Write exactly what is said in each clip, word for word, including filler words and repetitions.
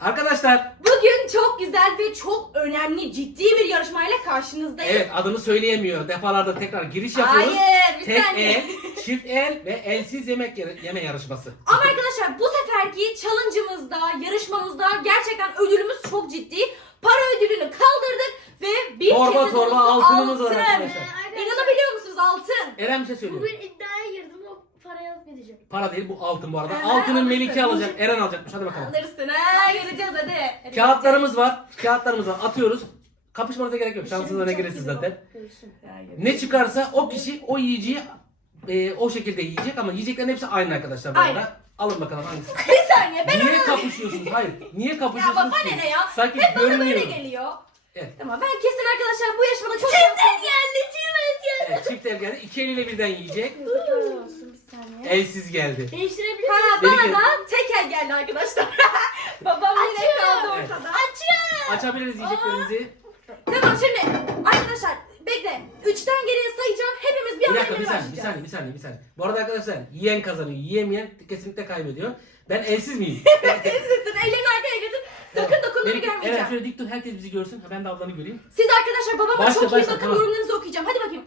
Arkadaşlar. Bugün çok güzel ve çok önemli, ciddi bir yarışmayla karşınızdayız. Evet, adını söyleyemiyor. Defalarda tekrar giriş yapıyoruz. Hayır, bir Tek saniye. el, çift el ve elsiz yemek yeme yarışması. Ama arkadaşlar bu seferki challenge'ımızda, yarışmamızda gerçekten ödülümüz çok ciddi. Para ödülünü kaldırdık ve bir Torba kese torba dolusu altınımız var altın. arkadaşlar. İnanabiliyor musunuz altın? Eren bir şey söylüyor. Bugün iddiaya girdim, o parayı alıp gideceğim. Para değil, bu altın bu arada. Evet, Altının alırsın. Melike alacak, Eren alacakmış. Hadi bakalım. Alırsın ha, göreceğiz hadi. Hadi Kağıtlarımız var. Kağıtlarımızı atıyoruz. Kapışmanıza gerek yok. Şansınız öne gelirsiniz zaten. göreceğiz. Ne çıkarsa o kişi o yiyeceği e, o şekilde yiyecek ama yiyeceklerin hepsi aynı arkadaşlar bu Aynen. arada. Alın bakalım hangisi. Bir saniye ben Niye onu... kapışıyorsunuz? Hayır. Niye Ya kapışıyorsunuz baba ki? ne ne ya? Sanki Hep bana böyle görünüyor. geliyor. Evet. Tamam ben kesin arkadaşlar bu yarışmada çok Çiftel şanslıyım. geldi, çiftel geldi. Evet, çift el geldi. İki eliyle birden yiyecek. Yazıklar olsun, bir saniye. Elsiz geldi. Değiştirebilir Ha miyim? bana Melike. da tekel geldi arkadaşlar. Babam yine Açıyorum. kaldı Evet. ortada. Açın. Açabiliriz yiyeceklerimizi. Tamam şimdi arkadaşlar bekle. Üçten geriye sayacağım. Hepimiz bir Bir anda dakika bir elleri saniye, bir başlayacağız. saniye, bir saniye, bir saniye. Bu arada arkadaşlar yiyen kazanıyor, yiyemeyen kesinlikle kaybediyor. Ben elsiz miyim? Elsizsin. Ellerini arkaya götür. Sakın dokunduğunu Melike, görmeyeceğim. Eren şöyle dik dur, herkes bizi görsün. Ha, ben de ablanı göreyim. Siz arkadaşlar babama Başla, çok iyi başla, bakın. tamam. Yorumlarınızı okuyacağım. Hadi bakayım.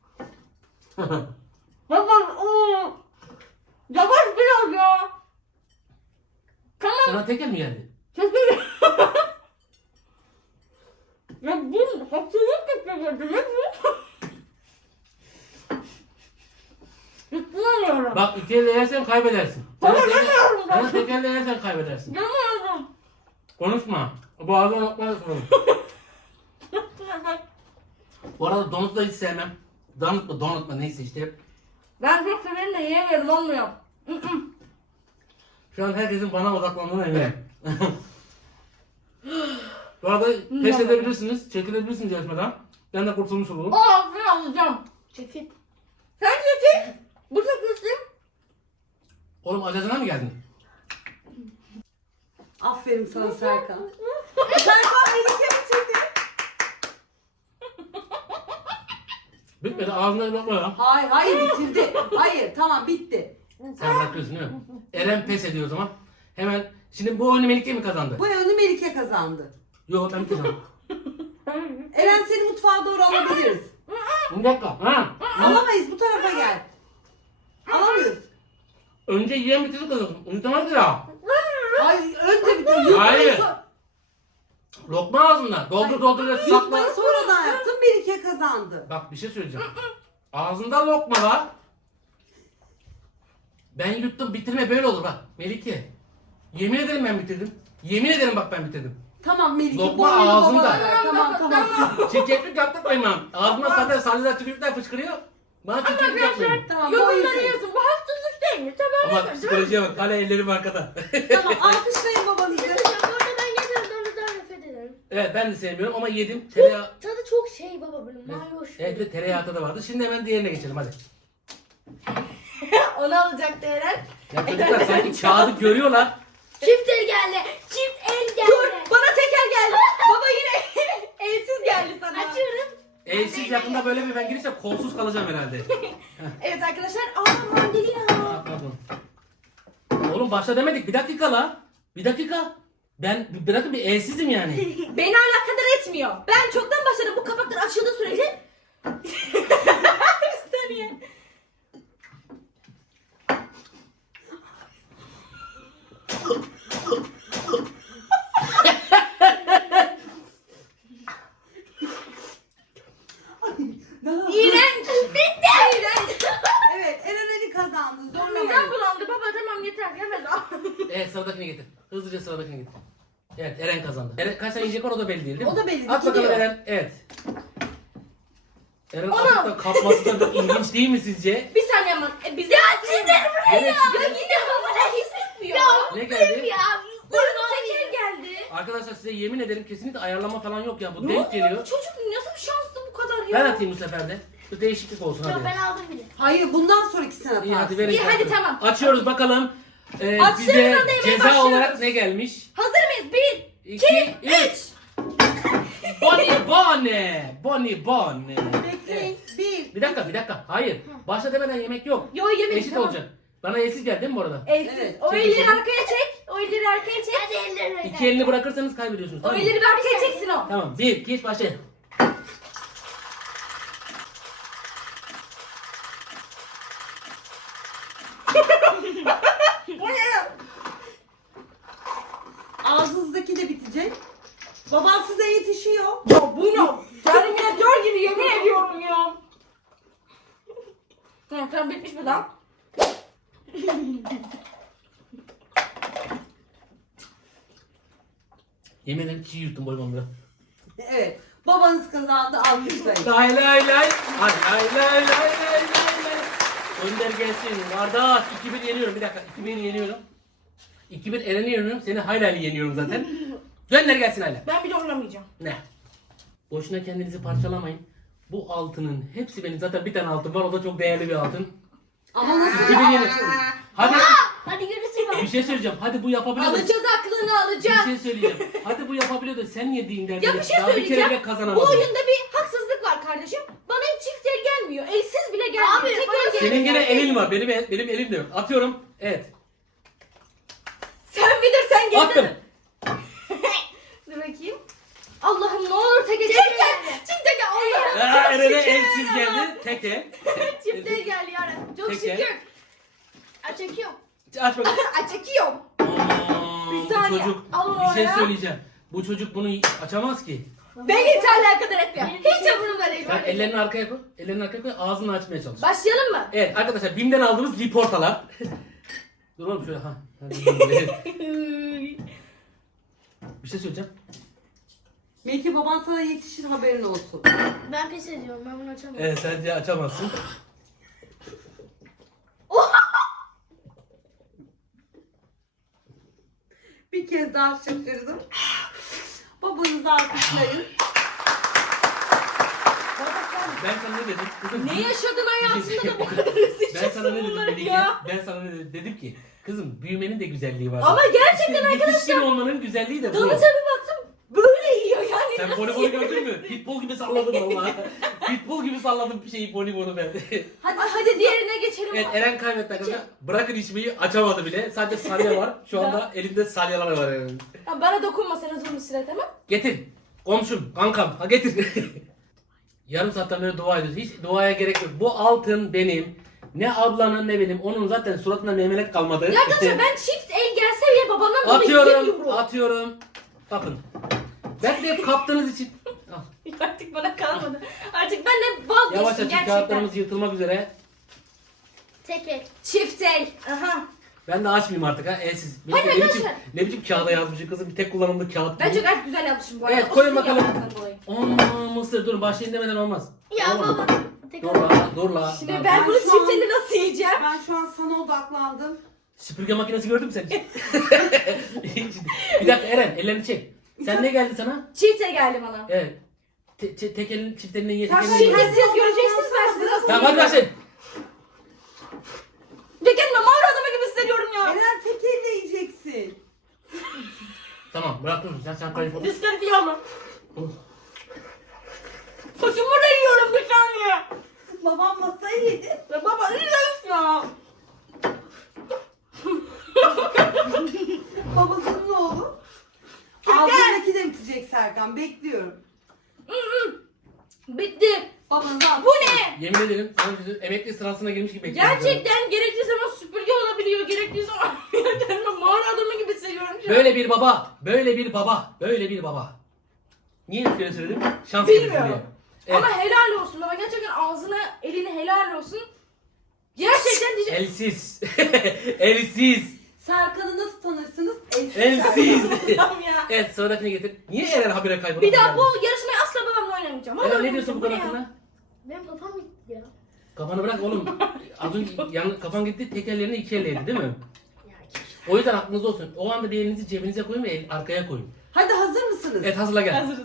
Babam ooo. Yavaş biraz ya. Tamam. Sana tekel mi geldi? Kesin. Ya bu haksızlık yapıyordu. Ne bu? Yutmuyorum. Bak iki elle yersen kaybedersin. Sana Baba, tekel, demiyorum ben. sana tekelle yersen kaybedersin. Yemiyorum. Konuşma. Bu ağzına lokma sorun. Bu arada donut da hiç sevmem. Donut mu donut mu neyse işte. Ben çok severim de yiyemiyorum olmuyor. Şu an herkesin bana odaklandığına eminim. Bu arada pes edebilirsiniz, çekilebilirsiniz yarışmadan. Ben de kurtulmuş olurum. Aa ben alacağım. Çekil. Sen çekil. Bu çekilsin. Oğlum acacına mı geldin? Aferin sana Serkan. Serkan Melike bitirdi. Bitmedi ağzına bir lokma ya. Hayır hayır bitirdi. Hayır tamam bitti. Sen bırakıyorsun değil mi? Eren pes ediyor o zaman. Hemen, şimdi bu oyunu Melike mi kazandı? Bu oyunu Melike kazandı. Yok ben kazandım. Eren seni mutfağa doğru alabiliriz. Bir dakika. Ha. Alamayız bu tarafa gel. Alamıyoruz. Önce yiyen bitirdi kazandım. Unutamadı ya. Ay önce bitir. Hayır. Lokma ağzında. Doldur doldur ve sakla. Yutmayı sonradan yaptım Melike kazandı. Bak bir şey söyleyeceğim. Ağzında lokma var. Ben yuttum, bitirme böyle olur bak. Melike. Yemin ederim ben bitirdim. Yemin ederim bak ben bitirdim. Tamam Melike Lokma bu oyunu ağzında. babana ver. Tamam tamam. Çirkeflik yaptırmayın bana. Ağzıma zaten salyalar tükürükler fışkırıyor. Bana çirkeflik yapmayın. Tamam bu oyunu Yorumları senin. yazın. Bu haksızlık değil mi? Tamam. Ama psikolojiye bak. Hala ellerim arkada. Tamam alkışlayın babanızı. Hocam bu arada ben yemiyorum, donuttan nefret ederim. Evet ben de sevmiyorum ama yedim. Tereyağı. Tadı çok şey baba, böyle mayhoş. Evet bir de tereyağı tadı vardı. Şimdi hemen diğerine geçelim hadi. Onu alacaktı Eren. Ya çocuklar sanki kağıdı görüyorlar. Çift el geldi. Çift el geldi. Dur bana teker geldi. Baba yine elsiz geldi sana. Açıyorum. Elsiz yakında böyle bir ben girirsem kolsuz kalacağım herhalde. Evet arkadaşlar. Aa mandalina. Aa, pardon. Oğlum başla demedik. Bir dakika la. Bir dakika. Ben bırakın bir elsizim yani. Beni alakadar etmiyor. Ben çoktan başladım. Bu kapaklar açıldığı sürece. Bir saniye. İğrenç. Bitti. İğrenç. Evet Eren Ali kazandı. Midem Zorlamayın. bulandı. Baba tamam yeter. Yeme daha. Evet sıradakini getir. Hızlıca sıradakini getir. Evet Eren kazandı. Eren kaç tane yiyecek var o da belli değil değil mi? O da belli değil, At bakalım gidiyor. Eren. Evet. Eren Ona- atıp da kapması da çok ilginç değil mi sizce? Bir saniye ama. E, bize açıldı buraya. Evet. Ya yine baba ne hissetmiyor. Ne geldi? Ya. Burnuma teker geldi. Arkadaşlar size yemin ederim kesinlikle ayarlama falan yok ya. Bu Ne denk oluyor? geliyor. Bu çocuk nasıl bir şanslı bu kadar ya? Ben atayım bu sefer de. Bu değişiklik olsun Yok, hadi. ben aldım bile. Hayır bundan sonrakisini İyi atarsın. hadi verin. İyi, hadi bakalım. tamam. Açıyoruz bakalım. Ee, Açtığımız bize anda yemeğe ceza başlıyoruz. olarak ne gelmiş? Hazır mıyız? Bir, İki, iki, üç. üç. Bonnie Bonnie. Bonnie Bonnie. Bekleyin. Bir. Bir dakika bir dakika. Hayır. Başla demeden yemek yok. Yo yemedim. Eşit tamam. olacak. Bana elsiz geldi değil mi bu arada? Elsiz. Evet. O Çek, elleri çek. arkaya çek. O elleri arkaya çek. Hadi ellerine. İki İki elini bırakırsanız kaybediyorsunuz. O Tamam mı? elleri bir arkaya çeksin o. Tamam. Bir, iki, üç, başlayın. Ağzınızdaki de bitecek. Babam size yetişiyor. Ya bu ne? Terminator gibi yemin ediyorum ya. Tamam tamam bitmiş bu da. Yemin ederim çiğ yuttum boyum biraz. Evet. Babanız kazandı. Alkışlayın. Lay lay lay. Hadi lay lay lay lay lay lay. Gönder gelsin. Kardeş iki bir yeniyorum. Bir dakika. iki bir yeniyorum. iki bir Eren'i yeniyorum. Seni hayli hayli yeniyorum zaten. Gönder gelsin hala. Ben bir de oynamayacağım. Ne? Boşuna kendinizi parçalamayın. Bu altının hepsi benim. Zaten bir tane altın var. O da çok değerli bir altın. Ama nasıl? iki bir yeniyorum. Hadi. Hadi görüşürüz baba. Bir şey söyleyeceğim. Hadi bu yapabiliyor. Alacağız aklını Bir alacağız. şey söyleyeceğim. Hadi bu yapabiliyor da sen yediğin derdin. Ya bir şey Daha bir söyleyeceğim. kere bile Bu kazanamadın. oyunda bir haksızlık var kardeşim. Bana hiç çift el gelmiyor. Elsiz bile gelmiyor. Abi, Tek bana el geliyor. Senin gene elin var. Benim benim elim de yok. Atıyorum. Evet. Sen bilirsen gel. Attım. Dur bakayım. Allah'ım ne olur tek el. Çift el. Çift el. Allah'ım. Aa, çok Eren'e şükür. elsiz geldi. Tek el. Çift el geldi yarabbim. Çok Tek el. şükür. Aç çekiyorum. Aç bakalım. Ay çekiyorum. Aa, Bir bu saniye. çocuk. Al Bir şey oraya. söyleyeceğim. Bu çocuk bunu açamaz ki. Beni hiç alakadar etmiyor. Benim Hiç şey- umurumda değil. Sen ellerini arkaya koy. Ellerini arkaya koy. Ağzını açmaya çalış. Başlayalım mı? Evet arkadaşlar Bim'den aldığımız liportalar. Dur oğlum şöyle ha. Hadi. Bir şey söyleyeceğim. Belki baban sana yetişir, haberin olsun. Ben pes ediyorum. Ben bunu açamam. Evet sence açamazsın. Bir kez daha şaşırdım. Babanızı alkışlayın. Ben sana ne dedim? Kızım, Ne Bim- yaşadın hayatında da bu kadar Ben üzüleceksin sana ne dedim? bunları Melike? ya? Ben sana ne dedim? Dedim ki kızım büyümenin de güzelliği var. Ama gerçekten İşte arkadaşlar. yetişkin olmanın güzelliği de bu. Dalı tabii baktım. Böyle yiyor yani. Sen nasıl voleybolu yiyor? gördün mü? Pitbull gibi salladım valla. Pitbull gibi salladım bir şeyi voleybolu ben. Hadi hadi diğerine geçelim. Evet Eren kaybetti arkadaşlar. Bırakın içmeyi açamadı bile. Sadece salya var. Şu anda elinde salyalar var Eren'in. Ya bana dokunma sen uzun bir süre tamam. Getir. Komşum, kankam. Ha getir. Yarım saatten beri dua ediyoruz. Hiç duaya gerek yok. Bu altın benim. Ne ablanın ne benim. Onun zaten suratında memelek kalmadı. Ya arkadaşlar ben çift el gelse bile babamdan dolayı Atıyorum. yemiyorum. Atıyorum. Bakın. Belki de hep kaptığınız için. Al. Artık bana kalmadı. Artık ben de vazgeçtim Yavaş açın gerçekten. kağıtlarımız yırtılmak üzere. Tek el. Çift el. Aha. Ben de açmayayım artık ha. Elsiz. Ne, Hayır, ne, biçim, arkadaşlar. ne biçim kağıda yazmışım kızım. Bir tek kullanımlık kağıt. Ben bu. çok gayet güzel yapmışım bu arada. Evet, O koyun sizin bakalım. yaptığınızdan dolayı. Aman mısır dur başlayın demeden olmaz. Ya Olmadı. baba. Tek Dur el. la dur la. Şimdi Daha- ben bunu şu çift an- elle nasıl yiyeceğim? Ben şu an sana odaklandım. Süpürge makinesi gördün mü sen? Bir dakika Eren ellerini çek. Sen ne geldi sana? Çift el geldi bana. Evet. Te, te, tek elin çift elini ye. Sen tek elini Şimdi ye. siz göreceksiniz ben size nasıl Tamam hadi başlayın. Ya kendime mağara adamı gibi hissediyorum ya. Eren tek elle yiyeceksin. Tamam bıraktım sen sen kayıp ol. Diskalifiye olma. Oh. Saçımı da yiyorum bir saniye. Babam masayı yedi. Ya baba iğrenç ya. Babasının oğlu. Ağzındaki de bitecek Serkan. Bekliyorum. Bitti. Babanızı Bu ne? Yemin ederim sana bir şey- emekli sırasına girmiş gibi bekliyorum. Gerçekten gerektiği zaman süpürge olabiliyor. Gerektiği zaman kendime mağara adamı gibi seviyorum şu an. Böyle bir baba, böyle bir baba, böyle bir baba. Niye şöyle söyledim? Şans Bilmiyorum. getirsin diye. Evet. Ama helal olsun baba. Gerçekten ağzına elini helal olsun. Gerçekten diyeceğim. Elsiz. Elsiz. Serkan'ı nasıl tanırsınız? El- Elsiz. Tamam ya. Evet sıradakine getir. Niye Eren habire kayboldu? Bir daha bu yarışmayı asla babamla oynamayacağım. Vallahi Eren ne diyorsun bu konu oynamayacağım. hakkında? Benim kafam gitti ya. Kafanı bırak oğlum. Az önce yan, kafan gitti tek ellerini iki elleydi değil mi? Ya keşke. O yüzden aklınızda olsun. O anda bir elinizi cebinize koyun ve el, arkaya koyun. Hadi hazır mısınız? Evet hazırla Bu ne? gel. Hazırız.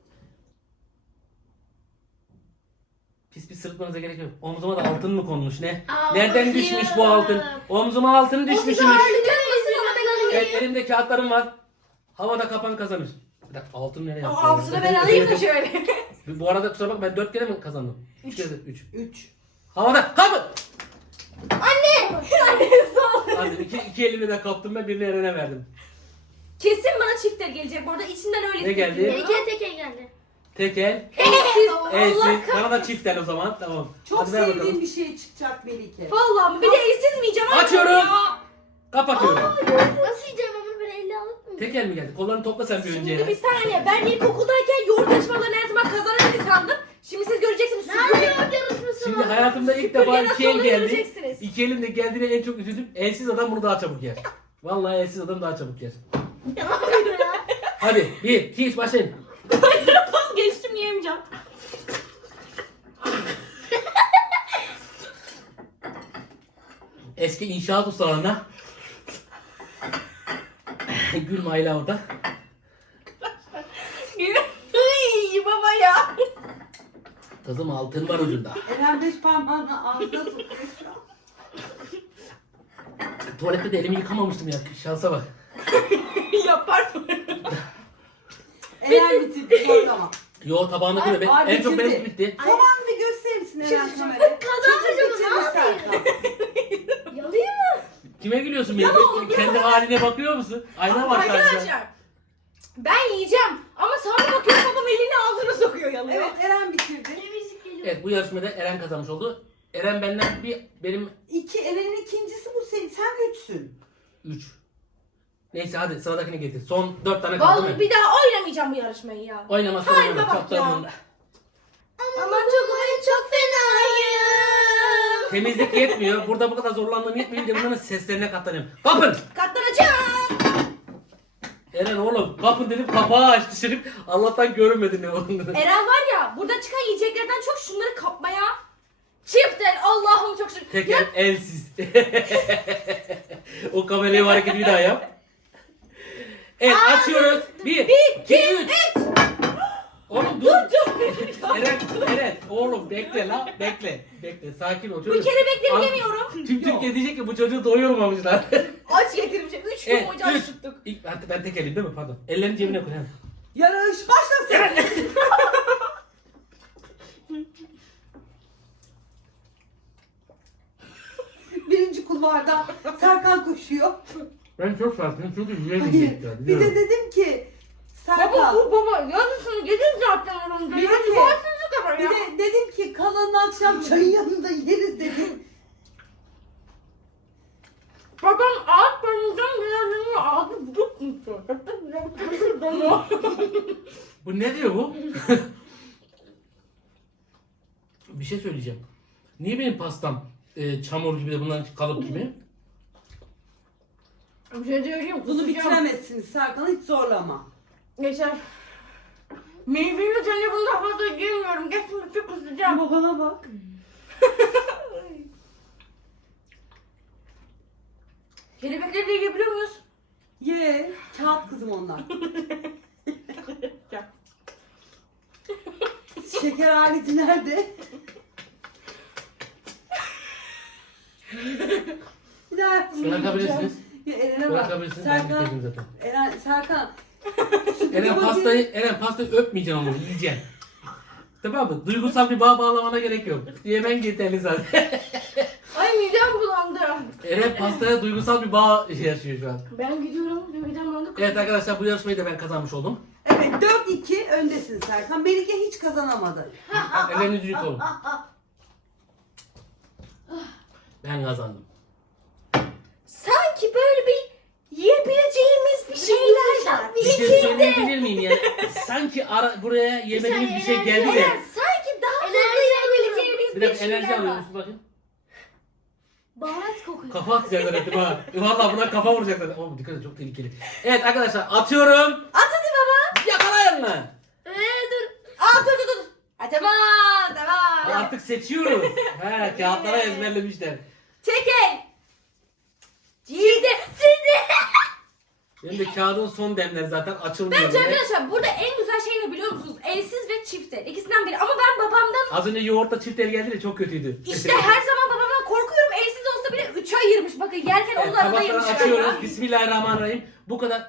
Pis pis sırıtmanıza gerek yok. Omzuma da altın mı konmuş ne? Aa, Nereden bakayım. düşmüş bu altın? Omzuma altın O size düşmüşmüş. ağırlık yapmasın ama ben alayım. Evet elimde kağıtlarım var. Havada kapan kazanır. Bir dakika altın nereye O yaptım? altını ben alayım da şöyle. Bu arada kusura bak ben dört kere mi kazandım? Üç kere de üç. Üç. Havada kapın. Anne! Anne sağ ol. Hadi iki, iki elimi de kaptım ben birini Eren'e verdim. Kesin bana çiftler gelecek bu arada. İçinden öyle Ne geldi? hissediyorum. Melike teke geldi. Tekel. Elsiz. Elsiz. Allah Bana da kahretsin. çift el o zaman. Tamam. Çok Hadi ver sevdiğim bakalım. bir şey çıkacak Melike. Vallahi mi? Bir de elsiz mi yiyeceğim? Açıyorum. Ya. Kapatıyorum. Nasıl yiyeceğim ben bunu böyle elle alıp mı? Tekel mi geldi? Kollarını topla sen bir önce Şimdi ya. bir saniye. Ben ilkokuldayken yoğurt yarışmalarını her zaman kazanan insandım. Şimdi siz göreceksiniz. Nerede Süpürge- yoğurt yarışması Şimdi var? hayatımda ilk Süpürge defa nasıl iki el olur geldi. göreceksiniz. İki elimde geldiğine en çok üzüldüm. Elsiz adam bunu daha çabuk yer. Vallahi elsiz adam daha çabuk yer. Hadi bir, iki, üç başlayın. Geçtim yiyemeyeceğim. Eski inşaat ustalarına Gülme Ayla orada. Iy, baba ya. Kızım altın var ucunda. Eren beş parmağını ağzına sokuyor şu an. Tuvalette de elimi yıkamamıştım ya. Şansa bak. Yapar mı? Eren bitirdi zorlama. Yo tabağına göre ben, Ay, en çok bitirdi. benim bitti. Tamam bir gösterir misin Eren kameraya? Kazanmışım, Bitirdi ne yapayım? Serkan. Yalayayım mı? Kime gülüyorsun benim? Kendi haline bakıyor musun? Ayna var sadece. Arkadaşlar. Ben yiyeceğim. Ama sonra bakıyorum babam elini ağzına sokuyor yalıyor. Evet Eren bitirdi. Temizlik geliyor. Evet bu yarışmada Eren kazanmış oldu. Eren benden bir benim İki, Eren'in ikincisi bu senin. Sen üçsün. üç. Neyse hadi sıradakini getir. Son dört tane kaldı Vallahi değil mi? bir daha oynamayacağım bu yarışmayı ya. Oynamazsan Hayır oynama. baba Çok da ya. umurumda. Aman çok oyun çok fenayım. Temizlik yetmiyor. Burada bu kadar zorlandığım yetmiyor. Bir de bunların seslerine katlanıyorum. Kapın! Katlanacağım. Eren oğlum kapın dedim kapağı açtı çocuk. Allah'tan görünmedi ne olduğunu. Eren var ya burada çıkan yiyeceklerden çok şunları kapmaya. Çiftel Allah'ım çok şükür. Teker elsiz. O kamerayı o hareketi bir daha yap. Evet açıyoruz. Bir, iki, üç. Oğlum dur. Eren, Eren oğlum bekle lan bekle. Bekle sakin ol. Bir kere bekleri An- yemiyorum. Tüm Türkiye diyecek ki bu çocuğu doyurmamışlar. Aç getirmişim. Üç gün Evet boyunca aç üç. tuttuk. İlk, ben, ben tek elim değil mi pardon. Ellerini cebine koy. hemen. Yarış başlasın. Birinci kulvarda Serkan koşuyor. Ben çok farklıyım çünkü Hayır. yiyemeyecekler. Bir de dedim ki Baba Serkan. bu baba yarısını yedin zaten onunca. Bir Ya de- yuvarsızlık ama Bir ya. de dedim ki kalanını akşam çayın yanında yeriz dedim. Babam ağız bölümden birazını ağzı buduk mutu. Bu ne diyor bu? Bir şey söyleyeceğim. Niye benim pastam e, çamur gibi de bundan kalıp gibi? Bir şey söyleyeyim. Bunu kusacağım. bitiremezsiniz Serkan, hiç zorlama. Geçer. Meyveyle seni bundan fazla yiyemiyorum. Geçsin bir şey kusacağım. Ama bana bak. Kelebekleri de yiyebiliyor muyuz? Ye. Kağıt kızım onlar. Ya. Şeker aleti nerede? Bir daha yapmayacağım. Bırakabilirsiniz. Ya Eren'e bak. Bırakabilirsiniz. Ben Serkan. bitirdim zaten. Eren, Serkan. Eren pastayı, Eren pastayı öpmeyeceksin onu, yiyeceksin. Tamam mı? Duygusal bir bağ bağlamana gerek yok. Yemen yeterli zaten. Ay midem bulandı. Eren pastaya duygusal bir bağ yaşıyor şu an. Ben gidiyorum. Midem bulandı. Evet arkadaşlar bu yarışmayı da ben kazanmış oldum. Evet dört iki öndesin Serkan. Melike hiç kazanamadı. Ellerinizi yük olun. Ben kazandım. Sanki böyle bir yiyebileceğimiz bir şeyler var. Bir şey söyleyebilir miyim yani? Sanki ara, buraya yemediğimiz bir şey geldi de. Evet, sanki daha fazla Enerji yiyebileceğimiz Bir bir dakika enerji şeyler alıyor var. musun bakayım? Baharat kokuyor. Kafa atacaklar ettim ha. Valla buna kafa vuracaklar. Oğlum dikkat et çok tehlikeli. Evet arkadaşlar atıyorum. At hadi baba. Yakalayın lan. Ee, dur. Aa dur dur dur. Ha, tamam tamam. Artık seçiyoruz. He kağıtlara ezberlemişler. Çekil. Cilde sizi. Benim de kağıdın son demleri zaten açılmıyor. Bence bile. arkadaşlar burada en güzel şey ne biliyor musunuz? Elsiz ve çifte. İkisinden biri. Ama ben babamdan Az önce yoğurtla çift el geldi de çok kötüydü. işte her zaman babamdan korkuyorum. Elsiz olsa bile üçe ayırmış. Bakın yerken Evet, onun arada tabakları yemiş. açıyoruz. Bismillahirrahmanirrahim. Bu kadar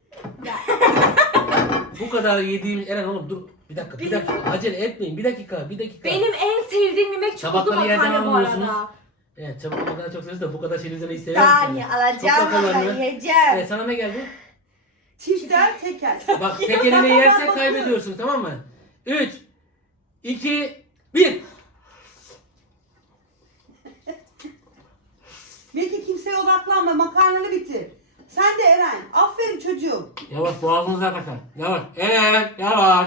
bu kadar yediğim Eren oğlum dur bir dakika bir dakika acele etmeyin bir dakika bir dakika. Benim en sevdiğim yemek çubuklu Tabakları yerden makarna bu almıyorsunuz. arada. Evet çabuk o kadar çok seviyorsun da bu kadar şeyin üzerine istemiyorum. Yani alacağım Topla ama kalanını. yiyeceğim. Evet sana ne geldi? Çiftel tekel. Bak tek elini yersen kaybediyorsun, tamam mı? üç, iki, bir. Belki kimseye odaklanma, makarnanı bitir. Sen de Eren. Aferin çocuğum. Yavaş, boğazınıza kaçar. Yavaş. Evet, yavaş.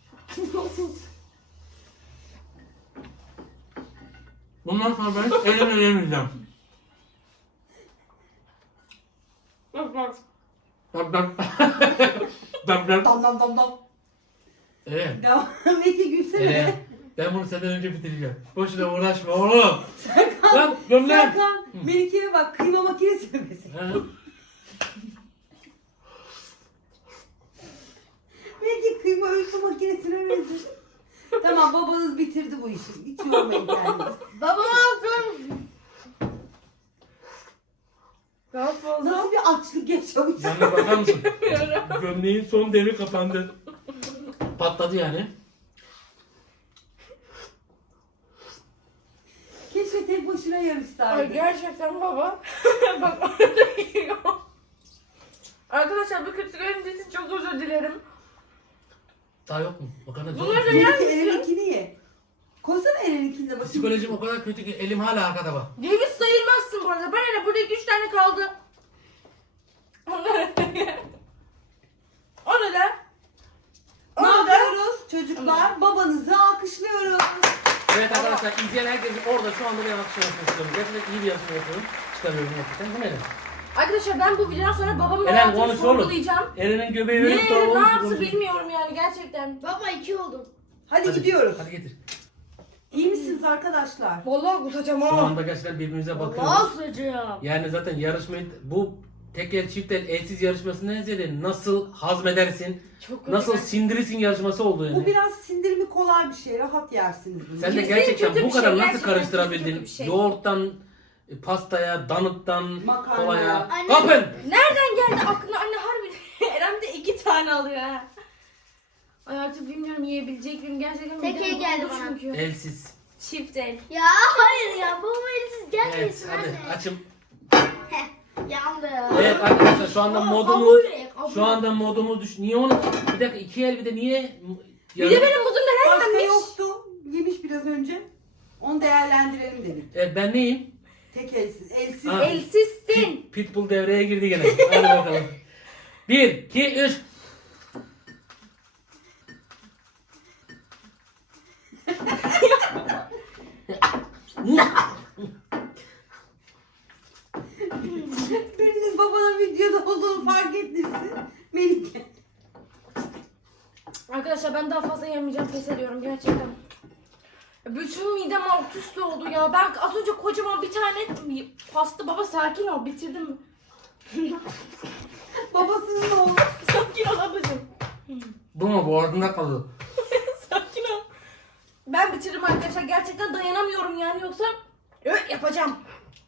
Bundan sonra ben elimi yemeyeceğim. Dam dam. Dam dam. Dam dam dam dam. Evet. Devam. Belki gülsene. Evet. Ben bunu senden önce bitireceğim. Boşuna uğraşma oğlum. Lan gömleğim. Serkan, Melike'ye bak, kıyma makinesi mesela. Ha. Melike kıyma ölçü makinesine benziyor. Tamam, babanız bitirdi bu işi. Hiç yormayın kendinizi. Babam olsun. Nasıl bir açlık yaşamış. Yanına bakar mısın? Gömleğin son deri kapandı. Patladı yani. Keşke tek başına Ay yarışsaydı. gerçekten baba. Bak orada yiyor. Arkadaşlar bu kötü görüntü için çok özür dilerim. Daha yok mu? Makarna çok Bunlar da kötü. yer Melike misin? Eren'inkini ye. Koysana Eren'inkini de bakayım. Psikolojim o kadar kötü ki elim hala arkada bak. Ceviz sayılmazsın bu arada. Bana ne? Burada iki üç tane kaldı. Onu da. Ne Onu da. yapıyoruz çocuklar? Babanızı alkışlıyoruz. Evet arkadaşlar, izleyen herkesin orada şu anda bir alkış yapmak istiyorum. Gerçekten iyi bir yarışma yapıyorum. Çıkarıyorum gerçekten. Bu ne? Arkadaşlar ben bu videodan sonra babamın Eren hayatını konuş oğlum. sorgulayacağım. Eren'in göbeği Ne, verip ne yaptı bilmiyorum yani gerçekten. Baba iki oldum. Hadi, gidiyoruz. Hadi getir. İyi misiniz arkadaşlar? Vallahi kusacağım Şu ha. anda gerçekten birbirimize Allah bakıyoruz. sıcağım. Yani zaten yarışmayı, bu tek el çift el elsiz yarışmasından ziyade nasıl hazmedersin, Çok kötü nasıl gerçekten. sindirirsin yarışması oldu Bu yani. biraz sindirimi kolay bir şey. Rahat yersiniz bunu. Sen de Kesin gerçekten kötü bu bir kadar şey, nasıl gerçekten karıştırabildin? kötü bir şey. Yoğurttan e, pastaya, donuttan Makarnaya. kolaya. Anne- Kapın! Nereden geldi aklına anne harbi? Eren de iki tane alıyor ha. Ay artık bilmiyorum yiyebilecek miyim gerçekten. Tek midem el geldi bulandı bana. çünkü. Elsiz. Çift el. Ya hayır ya babam elsiz Evet, gelmesin hadi anne. açım. Heh, yandı. Evet arkadaşlar, şu anda Aa, modumuz kabul et, kabul şu et. anda modumuz düş. Niye onu? Bir dakika, iki el bir de niye? Bir de benim buzum neler Başka yemiş? yoktu. Yemiş biraz önce. Onu değerlendirelim dedik. Evet, ben neyim? Tek elsiz. Elsiz. Ha. Elsizsin. Pitbull devreye girdi gene. Hadi bakalım. Bir, iki, üç. Biriniz babanın videoda olduğunu fark ettirsin. Melike. Arkadaşlar ben daha fazla yemeyeceğim, pes ediyorum gerçekten. Bütün midem alt üst oldu ya. Ben az önce kocaman bir tane pasta, baba sakin ol, bitirdim. Babasının oğlu. Sakin ol ablacığım. Bu mu? Boğazında kaldı. Sakin ol. Ben bitiririm arkadaşlar, gerçekten dayanamıyorum yani, yoksa ö yapacağım.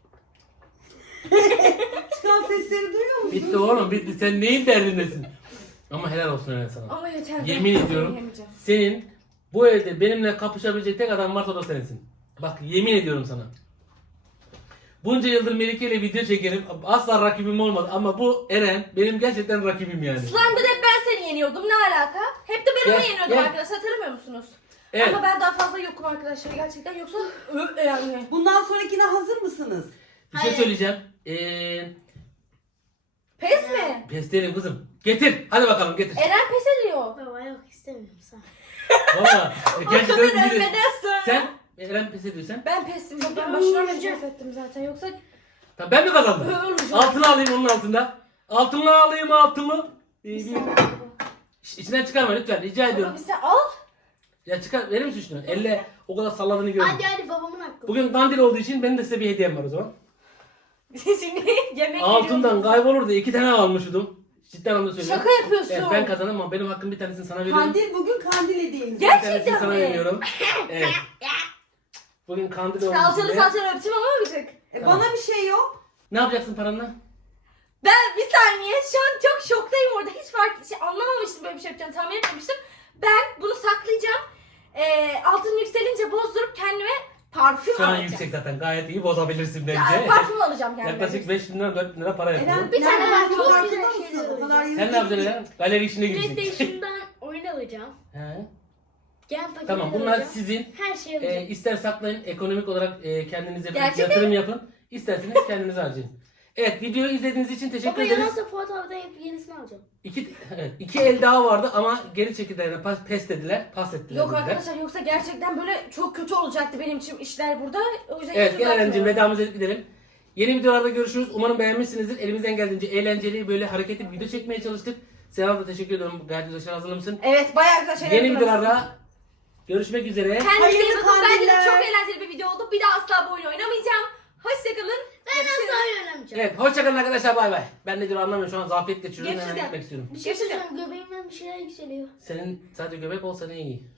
Çıkan sesleri duyuyor musun? Bitti oğlum, bitti. Sen neyin derdindesin? Ama helal olsun öyle sana. Ama yeter. Yemin ben ediyorum, yemeyeceğim. senin bu evde benimle kapışabilecek tek adam varsa o da sensin. Bak yemin ediyorum sana. Bunca yıldır Melike ile video çekerim. Asla rakibim olmadı ama bu Eren benim gerçekten rakibim yani. Slime'da da hep ben seni yeniyordum, ne alaka? Hep de ben onu Gel, yeniyordum gel. arkadaşlar, hatırlamıyor musunuz? Evet. Ama ben daha fazla yokum arkadaşlar gerçekten, yoksa ö yani. Bundan sonrakine hazır mısınız? Bir şey Hayır. söyleyeceğim. Eee... Pes mi? Pes değilim kızım. Getir. Hadi bakalım getir. Eren pes ediyor. Baba yok istemiyorum sen. Valla. O Gerçekten kadar bir de- ölmeden sonra. Sen Eren pes ediyorsan. Ben pestim. Ben Ben başına öleceğim. pes ettim zaten. Yoksa Tamam, ben mi kazandım? öleceğim. Altını alayım onun altında. Altını alayım altımı. Ee, Bir bir- saniye. Şş, İçinden çıkarma lütfen, rica Baba ediyorum. bir sen al. Ya çıkar, verir misin şunu? Elle o kadar salladığını gördüm. Hadi hadi babamın hakkı. Bugün kandil olduğu için benim de size bir hediyem var o zaman. Şimdi yemek Altından yiyorum. kaybolurdu, iki tane almıştım. Cidden onu söylüyorum. Şaka yapıyorsun. Evet, ben kazandım ama benim hakkım bir tanesini sana veriyorum. Kandil bugün kandil hediyemiz. Bir Gerçekten tanesini sana mi? veriyorum. Evet. Bugün kandil olduğu Salçalı için de- salçalı öptüm ama bir tık. E, Tamam. Bana bir şey yok. Ne yapacaksın paranla? Ben bir saniye şu an çok şoktayım orada. Hiç fark şey, anlamamıştım böyle bir şey yapacağını, tahmin etmemiştim. Ben bunu saklayacağım. Ee, altın yükselince bozdurup kendime Parfüm Şu an alacağım. yüksek zaten. Gayet iyi bozabilirsin Ya, bence. parfüm alacağım kendime. Yaklaşık beş bin lira dört bin lira para yapıyor. Eren Bir tane nereden ben çok farkında güzel mısın? şeyler O kadar alacağım. yeni Sen ne yapacaksın değil. Eren? Galeri işine gireceksin. PlayStation'dan oyun alacağım. He. Game paketi Tamam bunlar alacağım. sizin. Her şeyi E, alacağım. ister saklayın, ekonomik olarak e, kendinize bir Gerçekten yatırım yapın. İsterseniz kendinize harcayın. Evet, videoyu izlediğiniz için teşekkür Baba ederiz. yanarsa Fuat abiden yapıp yenisini alacağım. İki, evet, iki el daha vardı ama geri çekildiler, pas, pes dediler, pas ettiler. Yok dediler. arkadaşlar yoksa gerçekten böyle çok kötü olacaktı benim için işler burada. O yüzden Evet, hiç gel Eren'cim uzatmıyorum. vedamızı edip gidelim. Yeni videolarda görüşürüz. Umarım beğenmişsinizdir. Elimizden geldiğince eğlenceli, böyle hareketli bir video çekmeye çalıştık. Selam da teşekkür ediyorum. Gayet güzel şeyler hazırlamışsın. Evet bayağı güzel şeyler Yeni yapıyoruz. videolarda görüşmek üzere. Kendinize iyi Hayırlı bakın. Bence de kandiller. çok eğlenceli bir video oldu. Bir daha asla bu oyunu oynamayacağım. Hoşçakalın. Ben asla oynamayacağım. Evet, hoşçakalın arkadaşlar, bay bay. Ben ne diyorum anlamıyorum, şu an zafiyet geçiriyorum. Görüşürüz Hemen ya. gitmek istiyorum. Bir şey söyleyeceğim. Göbeğimden bir şeyler yükseliyor. Senin sadece göbek olsa ne iyi.